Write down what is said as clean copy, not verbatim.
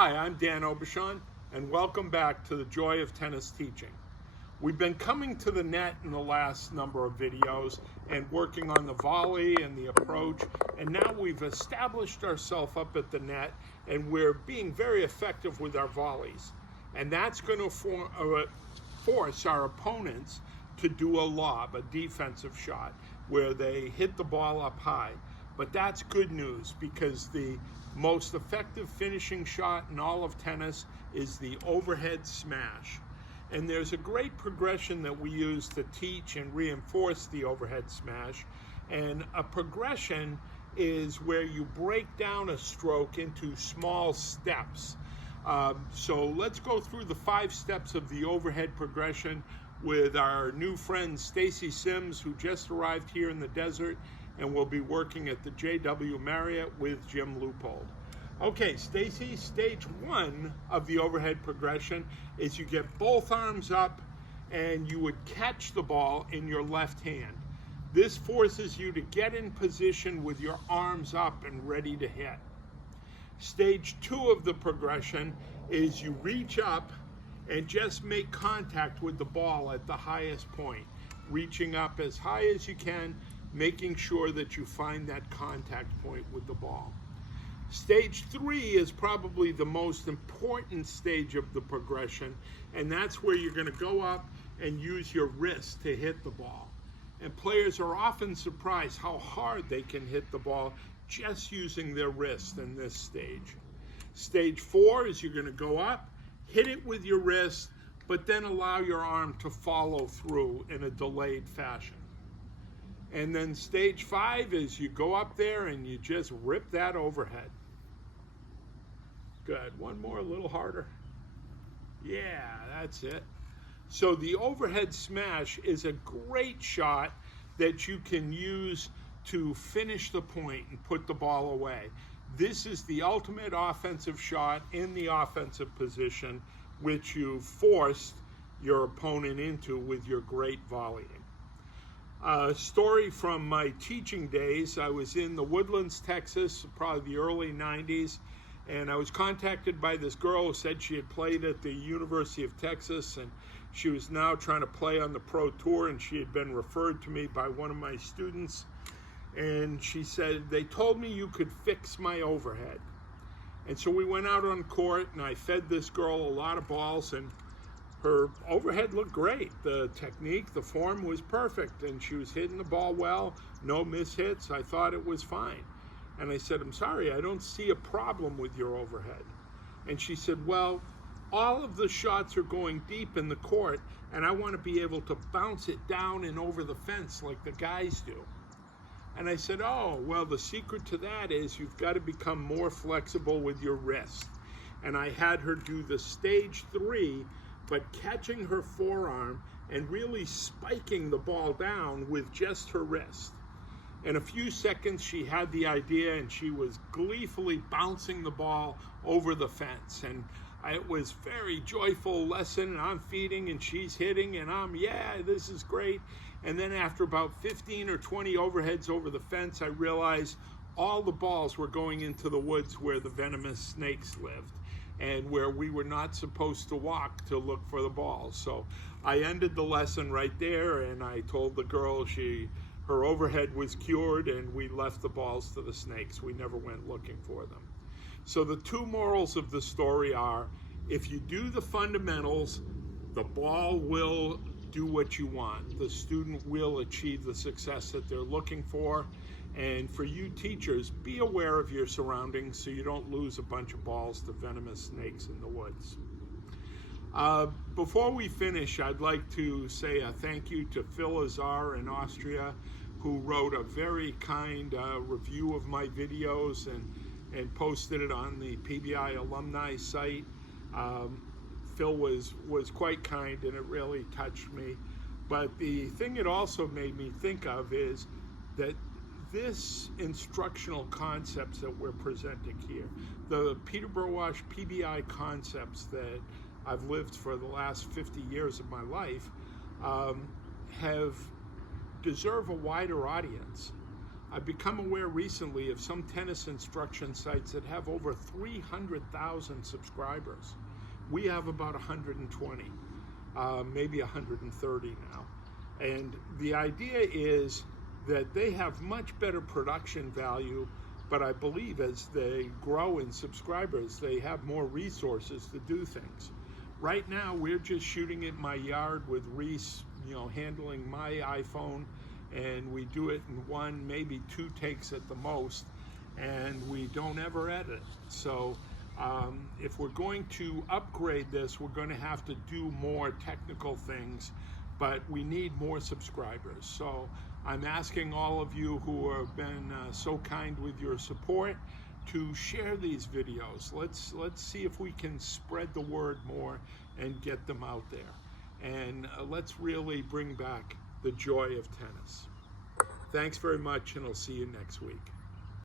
Hi, I'm Dan Aubuchon, and welcome back to the Joy of Tennis Teaching. We've been coming to the net in the last number of videos and working on the volley and the approach, and now we've established ourselves up at the net and we're being very effective with our volleys. And that's going to force our opponents to do a lob, a defensive shot, where they hit the ball up high. But that's good news, because the most effective finishing shot in all of tennis is the overhead smash. And there's a great progression that we use to teach and reinforce the overhead smash. And a progression is where you break down a stroke into small steps. So let's go through the 5 steps of the overhead progression with our new friend Stacy Sims, who just arrived here in the desert and will be working at the JW Marriott with Jim Leupold. Okay, Stacy, stage 1 of the overhead progression is you get both arms up and you would catch the ball in your left hand. This forces you to get in position with your arms up and ready to hit. Stage 2 of the progression is you reach up and just make contact with the ball at the highest point, reaching up as high as you can, making sure that you find that contact point with the ball. Stage 3 is probably the most important stage of the progression, and that's where you're going to go up and use your wrist to hit the ball. And players are often surprised how hard they can hit the ball just using their wrist in this stage. Stage 4 is you're going to go up, hit it with your wrist, but then allow your arm to follow through in a delayed fashion. And then stage 5 is you go up there and you just rip that overhead. Good. One more, a little harder. Yeah, that's it. So the overhead smash is a great shot that you can use to finish the point and put the ball away. This is the ultimate offensive shot in the offensive position, which you forced your opponent into with your great volleying. A story from my teaching days: I was in the Woodlands, Texas, probably the early 90s, and I was contacted by this girl who said she had played at the University of Texas, and she was now trying to play on the Pro Tour, and she had been referred to me by one of my students. And she said, they told me you could fix my overhead. And so we went out on court, and I fed this girl a lot of balls, and her overhead looked great. The technique, the form was perfect, and she was hitting the ball well, no mishits. I thought it was fine. And I said, I'm sorry, I don't see a problem with your overhead. And she said, well, all of the shots are going deep in the court, and I want to be able to bounce it down and over the fence like the guys do. And I said, oh, well, the secret to that is you've got to become more flexible with your wrist. And I had her do the stage 3, but catching her forearm and really spiking the ball down with just her wrist. In a few seconds, she had the idea, and she was gleefully bouncing the ball over the fence. And it was a very joyful lesson, and I'm feeding and she's hitting, and yeah, this is great. And then after about 15 or 20 overheads over the fence, I realized all the balls were going into the woods where the venomous snakes lived, and where we were not supposed to walk to look for the balls. So I ended the lesson right there, and I told the girl her overhead was cured, and we left the balls to the snakes. We never went looking for them. So the 2 morals of the story are, if you do the fundamentals, the ball will do what you want. The student will achieve the success that they're looking for. And for you teachers, be aware of your surroundings so you don't lose a bunch of balls to venomous snakes in the woods. Before we finish, I'd like to say a thank you to Phil Azar in Austria, who wrote a very kind review of my videos and posted it on the PBI alumni site. Phil was quite kind, and it really touched me. But the thing it also made me think of is that this instructional concepts that we're presenting here, the Peterborough Wash PBI concepts that I've lived for the last 50 years of my life, deserve a wider audience. I've become aware recently of some tennis instruction sites that have over 300,000 subscribers. We have about 120, maybe 130 now. And the idea is that they have much better production value, but I believe as they grow in subscribers, they have more resources to do things. Right now, we're just shooting in my yard with Reese, handling my iPhone, and we do it in 1, maybe 2 takes at the most, and we don't ever edit. So if we're going to upgrade this, we're going to have to do more technical things, but we need more subscribers. So I'm asking all of you who have been so kind with your support to share these videos. Let's see if we can spread the word more and get them out there. And let's really bring back the joy of tennis. Thanks very much, and I'll see you next week.